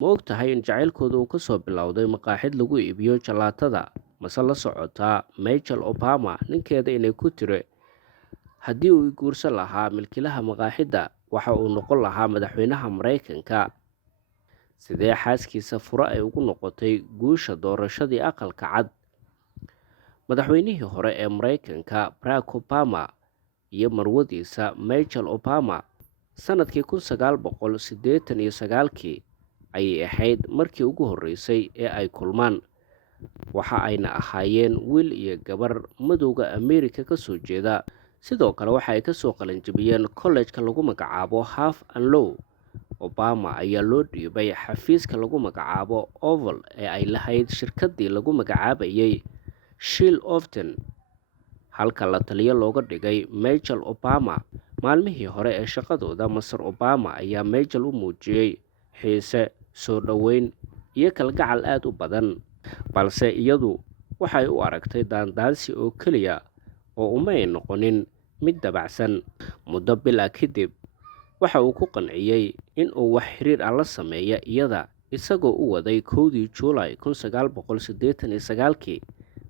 Ma ogtahay in jacaylkooda uu ka soo bilowday maqaaxid lagu iibiyo jalaatada? Mase la socotaa Michelle Obama ninkeeda inay ku tiri haddii uu guursan lahaa milkiilaha maqaaxidda waxa uu noqon lahaa madaxweynaha Mareykanka? Sidee xaaskiisa fure ay ugu noqotay guusha doorashadii aqalka cad? Madaxweynihii hore ee Mareykanka Barack Obama iyo marwadiisa Michelle Obama sanadkii 1989 ayay ahayd markii ugu horeysay ee ay kulmaan. Waxa ayna ahaayeen wiil iyo gabar madowga Ameerika ka soo jeeda. Sidoo kale waxa ay ka soo qalin jabiyeen kollejka lagu magacaabo Half and Low. Obama ayaa loo dhiibay xafiiska lagu magacaabo Oval ee ay lahayd shirkaddii lagu magacaabayay Shell Often, halka la taliyo looga dhigay Michelle Obama. Maalmihii hore ee shaqadooda, Mr. Obama ayaa Michelle u muujiyay xiise, soo dhoweyn iyo kalgacal aad u badan, balse iyadu waxay u aragtay daandaansi oo keliya oo umay noqonin mid dabacsan. Muddo bil ah kadib waxa uu ku qanciyay in uu wax xiriir ah la sameeyo iyada, isagoo u waday 1 July 1989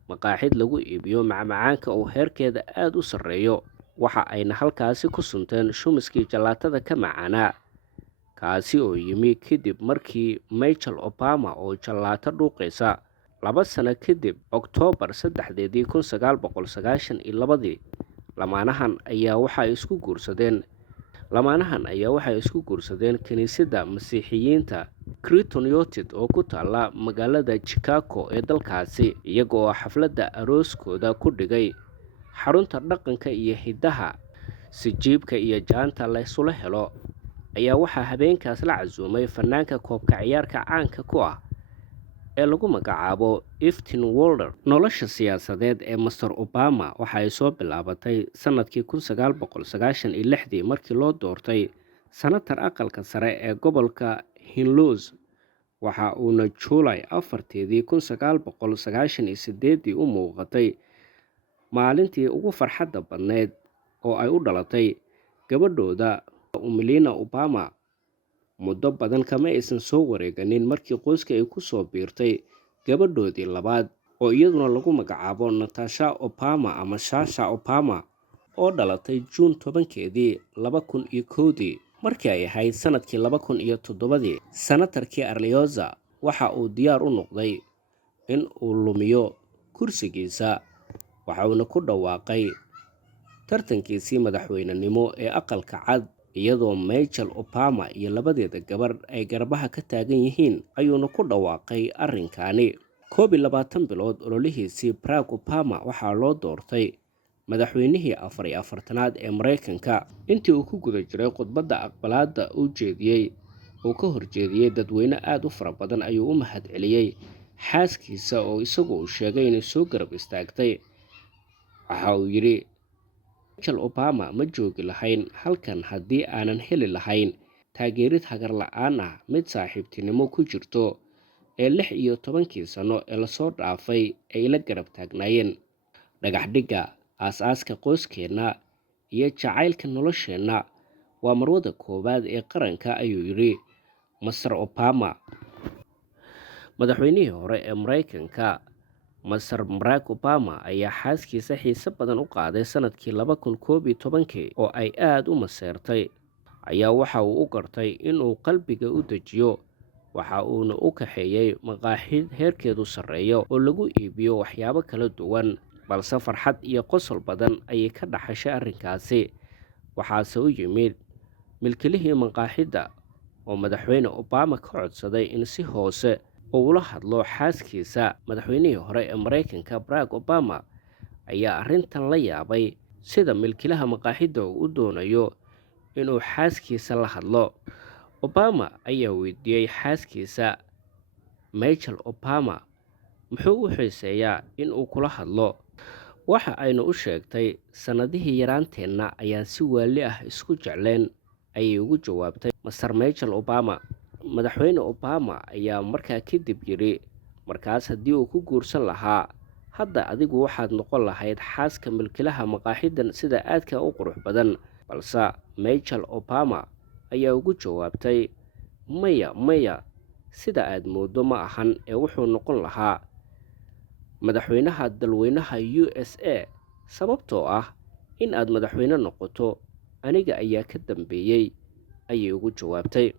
maqaaxid lagu iibiyo macmacaanka oo heerkeeda aad u sarreeyo. Waxa ayna halkaasi ku sunteen shumiskii jalaatada ka macaanaa, kaasi oo yimi kadib markii Michelle Obama oo jalaato dhuuqaysa 2 sano kadib Oktoobar 3, 1992 lamaanahan ayaa waxay isku guursadeen kiniisadda Masiixiyiinta Cretan United oo ku taala magaalada Chicago ee dalkaasi, iyaga oo xafladda arooskooda ku dhigay xarunta dhaqanka iyo hiddaha. Si jiibka iyo jaanta la isula helo ayaa waxaa habeenkaas la casuumay fanaanka koobka ciyaarka caanka ku ah ee lagu magacaabo Eftin Walder. Nolosha siyaasadeed ee Mr. Obama waxa ay soo bilaabatay sanadkii 1996 markii loo doortay senator aqalka sare ee gobolka Illinois. Waxa uuna July 4, 1998 u muuqatay maalintii ugu farxadda badneed oo ay u dhalatay gabadhooda Melania Obama. Muddo badan kama aysan soo wareeganin markii qoyska ay ku soo biirtay gabadhoodii labaad oo iyaduna lagu magacaabo Natasha Obama ama Sasha Obama, oo dhalatay June 10, 2001. Markii ay ahayd sanadkii 2007, senatarkii Arlioza waxa uu diyaar u noqday in uu lumiyo kursigiisa, waxa uuna ku dhawaaqay tartankiisii madaxweynenimo ee aqalka cad. Iyadoo Michelle Obama iyo labadeeda gabar ay garbaha ka taagan yihiin ayuuna ku dhawaaqay arrinkani. 21 bilood ololihiisii, Barack Obama waxaa loo doortay madaxweynihii 44aad ee Mareykanka. Intii uu ku guda jiray khudbadda aqbalaadda uu ka horjeediyay dadweyne aad u fara badan, ayuu u mahadceliyay xaaskiisa oo isagu uu sheegay inay soo garab istaagtay. Waxa uu yidhi, Michelle Obama ma joogi lahayn halkan haddii aanan heli lahayn taageerid hagar la'aan ah, mid saaxiibtinimo ku jirto ee 16 sano ee lasoo dhaafay ay la garab taagnaayeen. Dhagaxdhigga aasaaska qoyskeena iyo jacaylka nolosheenna waa marwada koowaad ee qaranka, ayuu yidhi Mr. Obama. Madaxweynihii hore ee Mareykanka Mr. Barack Obama ayaa xaaskiisa xiise badan u qaaday sanadkii 2011 oo ay aad u maseertay. Ayaa waxa uu u gartay inuu qalbiga u dejiyo, waxa uuna u kaxeeyay maqaaxid heerkeedu sarreeyo oo lagu iibiyo waxyaabo kala duwan, balse farxad iyo qosol badan ayay ka dhaxashay arrinkaasi. Waxaase u yimid milkilihii maqaaxidda oo madaxweyne Obama ka codsaday in si hoose ula hadlo xaaskiisa. Madaxweynihii hore ee Mareykanka Barack Obama ayaa arrintan la yaabay, sida milkiilaha maqaaxidda uu u doonayo inuu xaaskiisa la hadlo. Obama ayaa weydiiyey xaaskiisa Michelle Obama muxuu u xiiseeyaa in uu kula hadlo. Waxa ayna u sheegtay, sanadihii yaraanteenna ayaan si waali ah isku jecleen, ayay ugu jawaabtay Mr. Michelle Obama. Madaxweyne Obama ayaa markaa kadib yidhi, markaas haddii uu ku guursan lahaa, hadda adigu waxaad noqon lahayd xaaska milkiilaha maqaaxiddan sida aadka u qurux badan. Balse Michelle Obama ayaa ugu jawaabtay, maya, sida aad moodo ma ahan ee wuxuu noqon lahaa madaxweynaha dalweynaha USA sababtoo ah in aad madaxweyne noqoto aniga ayaa ka dambeeyay ayay ugu jawaabtay.